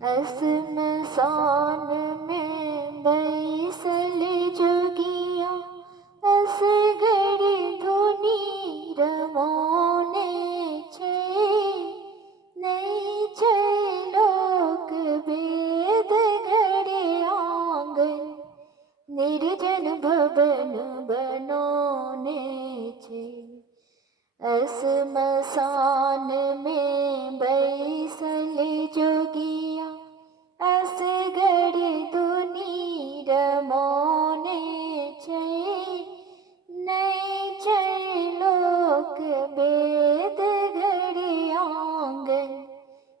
असमसान में बैसल जोगिया असगड़ धुनी रमोने छे नहीं छे लोक वेद घड़े आंगन निर्जन भवन बनोने छे। असमसान में बैसल जोगिया असगड़ धुनी रमोने छे नहीं छे लोक वेद घड़े आंगन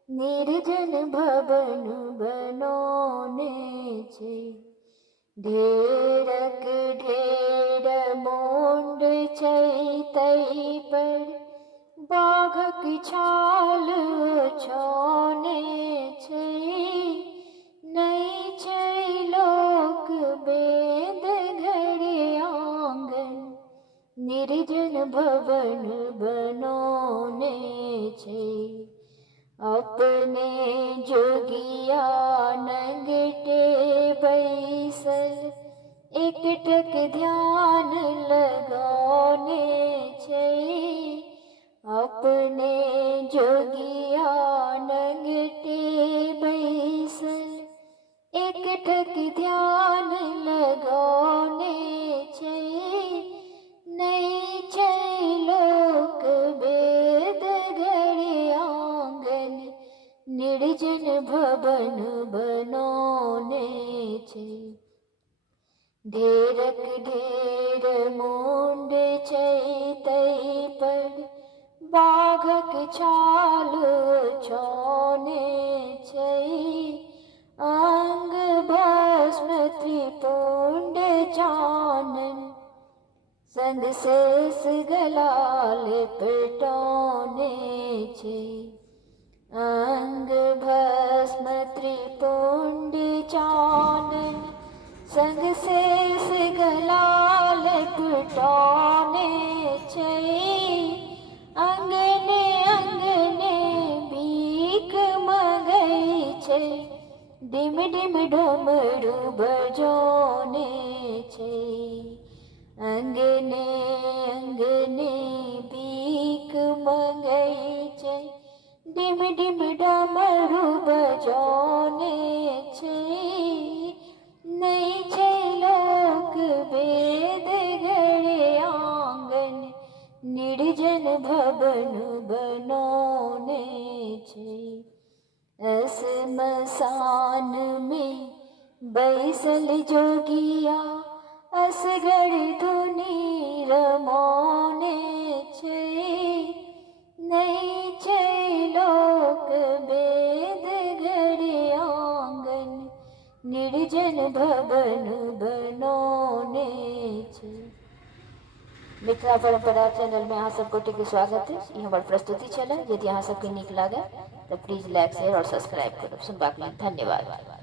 निर्जन भवन बनोने छे। ढेरक ढेर मुंड छै तई पर बाघक छाल छोने छै नहीं छै लोक वेद घड़े आंगन निर्जन भवन बनोने छै। अपने जोगिया नंगटे बैसल एकटक ध्यान लगाने छे। अपने जोगिया नंगटे बैसल एकटक ध्यान लगाने छे नहीं छे लोक वेद घड़े आंगन निर्जन भवन बनोने छे। ढेरक ढेर मुंड छै तई पर बाघक छाल छोने छै अंग भस्म त्रिपुंड चानन संग शेष गला लिपटोने छे। अंग भस्म त्रिपुंड चानन संग शेष गला लिपटोने छे अंगने अंगने भीख मंगई छे डिम डिम डमरू बजोने छे। अंगने अंगने भीख मंगई छे डिम डिम डमरू बजोने छे नहीं छे लोक वेद घड़े आंगन निर्जन भवन बनोने छे। असमसान में बैसल जोगिया असगड़ धुनी रमोने छे नहीं छे लोक वेद घड़े आंगन निर्जन भवन बनोने छे। मिथिला परंपरा चैनल में अहाँ सब गोटे के स्वागत है। ये हमार प्रस्तुति छल। यदि अहाँ सबके नीक लागे तो प्लीज लाइक शेयर और सब्सक्राइब करो। सुनबाक लेल धन्यवाद।